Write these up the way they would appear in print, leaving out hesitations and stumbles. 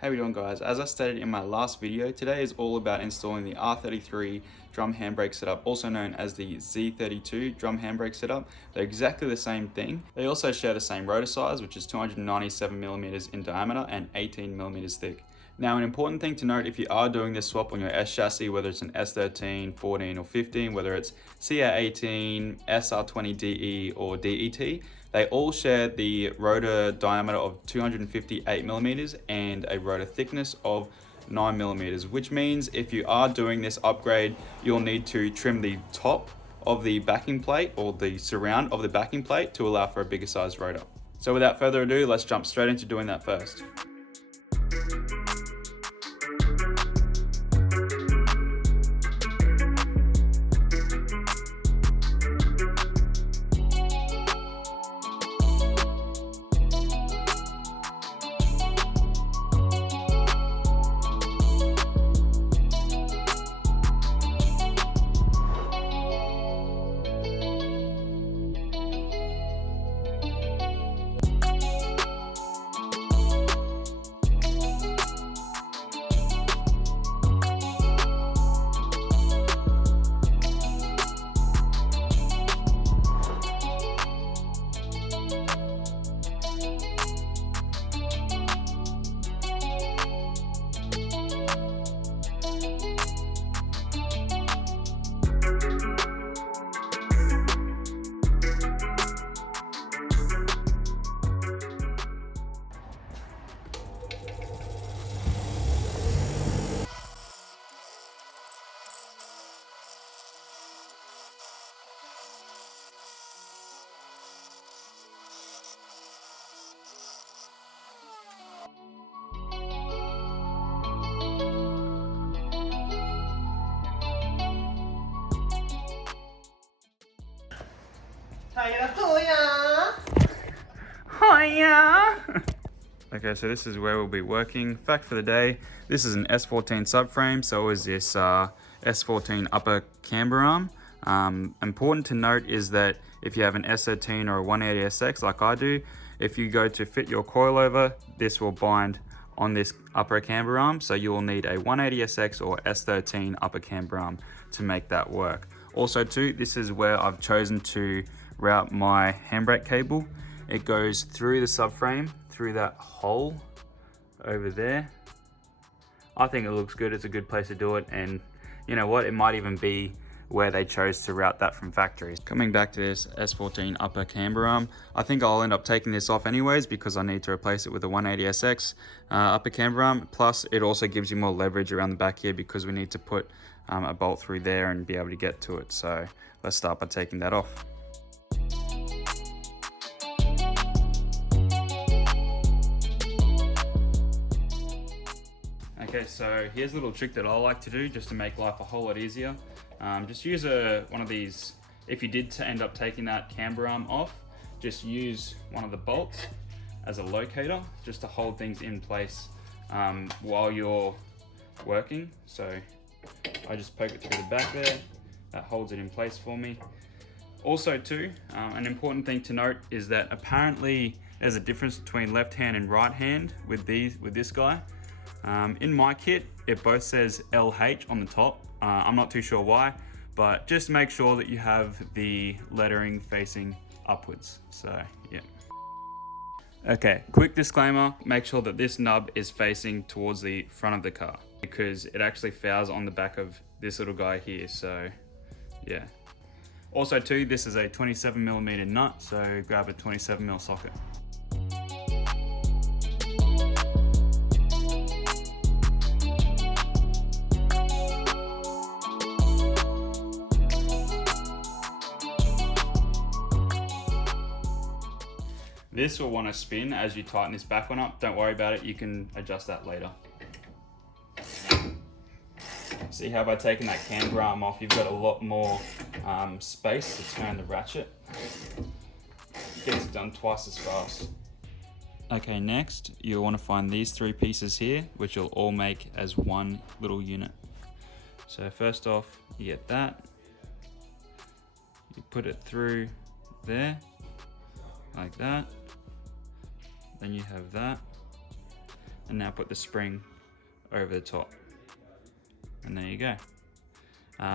How we doing, guys? As I stated in my last video, today is all about installing the R33 drum handbrake setup, also known as the Z32 drum handbrake setup. They're exactly the same thing. They also share the same rotor size, which is 297mm in diameter and 18mm thick. Now, an important thing to note if you are doing this swap on your S chassis, whether it's an S13, 14 or 15, whether it's CR18, SR20DE or DET, they all share the rotor diameter of 258mm and a rotor thickness of 9mm, which means if you are doing this upgrade, you'll need to trim the top of the backing plate or the surround of the backing plate to allow for a bigger size rotor. So without further ado, let's jump straight into doing that first. Hiya! Okay, so this is where we'll be working. Fact for the day, this is an S14 subframe, so is this S14 upper camber arm. Important to note is that if you have an S13 or a 180sx like I do, if you go to fit your coilover, this will bind on this upper camber arm, so you will need a 180sx or S13 upper camber arm to make that work. Also too, this is where I've chosen to route my handbrake cable. It goes through the subframe, through that hole over there. I think it looks good, it's a good place to do it, and you know what, it might even be where they chose to route that from factories. Coming back to this S14 upper camber arm, I think I'll end up taking this off anyways because I need to replace it with a 180sx upper camber arm. Plus it also gives you more leverage around the back here because we need to put a bolt through there and be able to get to it. So let's start by taking that off. Okay, so here's a little trick that I like to do just to make life a whole lot easier. Just use one of these, if you did end up taking that camber arm off, just use one of the bolts as a locator just to hold things in place while you're working. So I just poke it through the back there, that holds it in place for me. Also too, an important thing to note is that apparently there's a difference between left hand and right hand with this guy. In my kit, it both says LH on the top. I'm not too sure why, but just make sure that you have the lettering facing upwards. So yeah. Okay, quick disclaimer, make sure that this nub is facing towards the front of the car because it actually fouls on the back of this little guy here, so yeah. Also too, this is a 27mm nut, so grab a 27mm socket. This will want to spin as you tighten this back one up. Don't worry about it, you can adjust that later. See how by taking that camber arm off, you've got a lot more space to turn the ratchet. Gets it done twice as fast. Okay, next you'll want to find these three pieces here, which you'll all make as one little unit. So first off, you get that. You put it through there, like that. Then you have that. and now put the spring over the top. And there you go.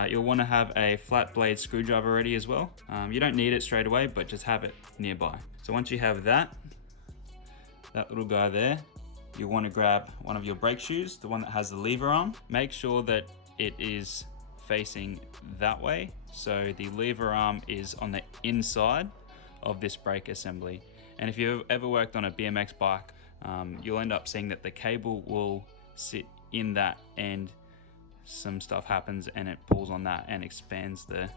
You'll want to have a flat blade screwdriver ready as well. You don't need it straight away, but just have it nearby. So once you have that little guy there, you want to grab one of your brake shoes, the one that has the lever arm. Make sure that it is facing that way. So the lever arm is on the inside of this brake assembly. And if you've ever worked on a BMX bike, you'll end up seeing that the cable will sit in that, and some stuff happens and it pulls on that and expands the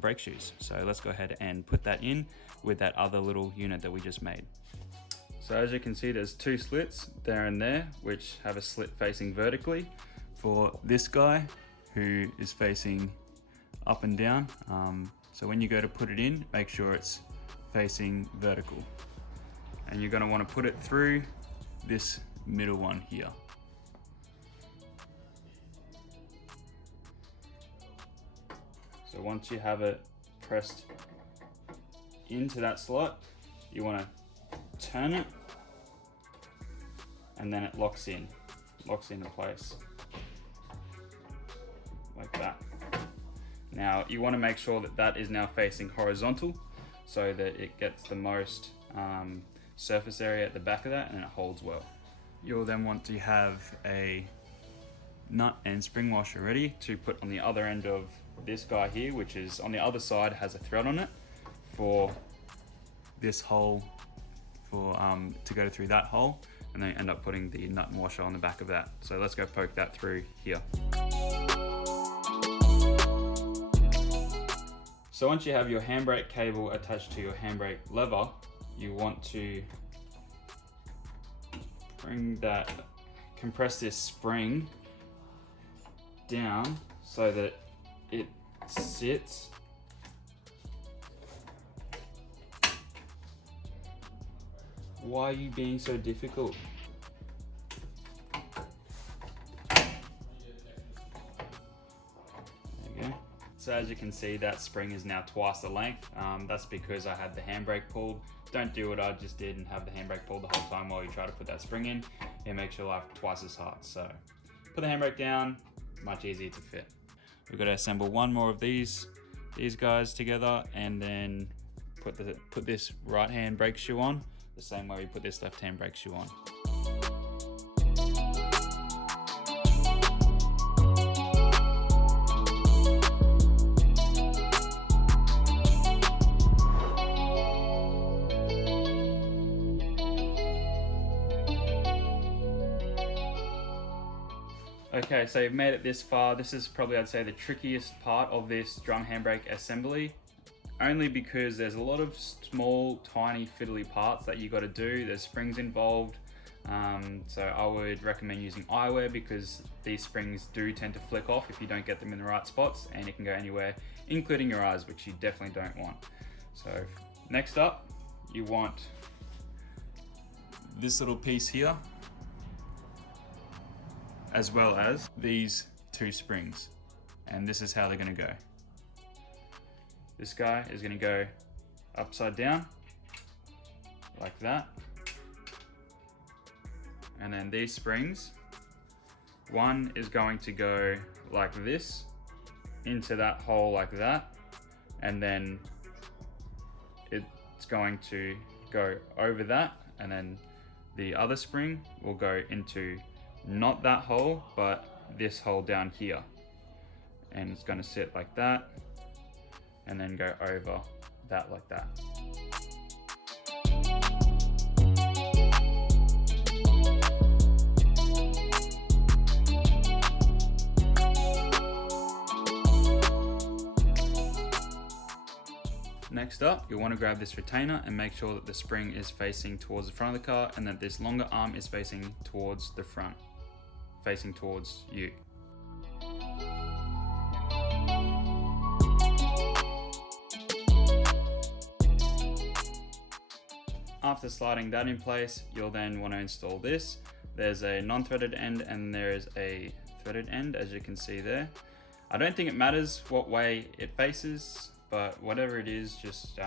brake shoes. So let's go ahead and put that in with that other little unit that we just made. So as you can see, there's two slits there and there, which have a slit facing vertically for this guy who is facing up and down. So when you go to put it in, make sure it's facing vertical. And you're going to want to put it through this middle one here. So once you have it pressed into that slot, you want to turn it, and then it locks into place like that. Now you want to make sure that that is now facing horizontal so that it gets the most surface area at the back of that and it holds well. You'll then want to have a nut and spring washer ready to put on the other end of this guy here, which is on the other side, has a thread on it for this hole to go through that hole, and then end up putting the nut and washer on the back of that. So let's go poke that through here. So once you have your handbrake cable attached to your handbrake lever, you want to compress this spring down so that it sits Why are you being so difficult? There you go. So as you can see, that spring is now twice the length. That's because I had the handbrake pulled. Don't do what I just did and have the handbrake pulled the whole time while you try to put that spring in. It makes your life twice as hard. So put the handbrake down, much easier to fit. We've got to assemble one more of these guys together, and then put this right hand brake shoe on the same way we put this left hand brake shoe on. Okay, so you've made it this far. This is probably, I'd say, the trickiest part of this drum handbrake assembly, only because there's a lot of small, tiny, fiddly parts that you got to do. There's springs involved, so I would recommend using eyewear because these springs do tend to flick off if you don't get them in the right spots, and it can go anywhere, including your eyes, which you definitely don't want. So next up, you want this little piece here, as well as these two springs, and this is how they're going to go. This guy is going to go upside down like that, and then these springs, one is going to go like this into that hole like that, and then it's going to go over that, and then the other spring will go into not that hole, but this hole down here, and it's going to sit like that and then go over that like that. Next up, you'll want to grab this retainer and make sure that the spring is facing towards the front of the car and that this longer arm is facing towards the front, facing towards you. After sliding that in place, you'll then want to install this. There's a non-threaded end and there is a threaded end, as you can see there. I don't think it matters what way it faces, but whatever it is, just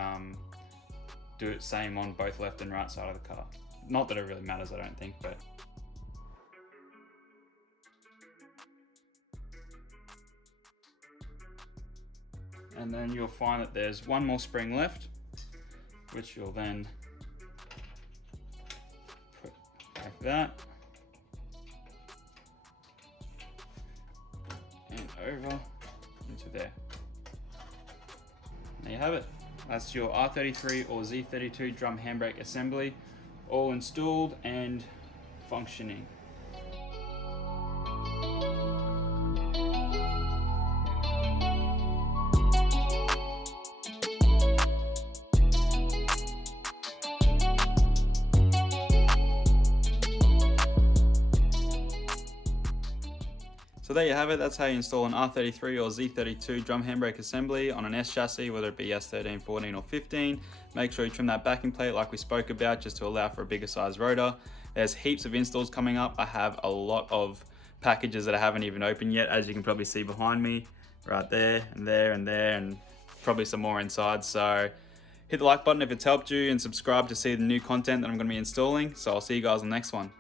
do it same on both left and right side of the car. Not that it really matters, I don't think, but and then you'll find that there's one more spring left, which you'll then put like that and over into there. There you have it. That's your R33 or Z32 drum handbrake assembly, all installed and functioning. So there you have it, that's how you install an R33 or Z32 drum handbrake assembly on an S chassis, whether it be S13, 14 or 15. Make sure you trim that backing plate like we spoke about, just to allow for a bigger size rotor. There's heaps of installs coming up. I have a lot of packages that I haven't even opened yet, as you can probably see behind me, right there and there and there, and probably some more inside. So hit the like button if it's helped you, and subscribe to see the new content that I'm going to be installing. So I'll see you guys on the next one.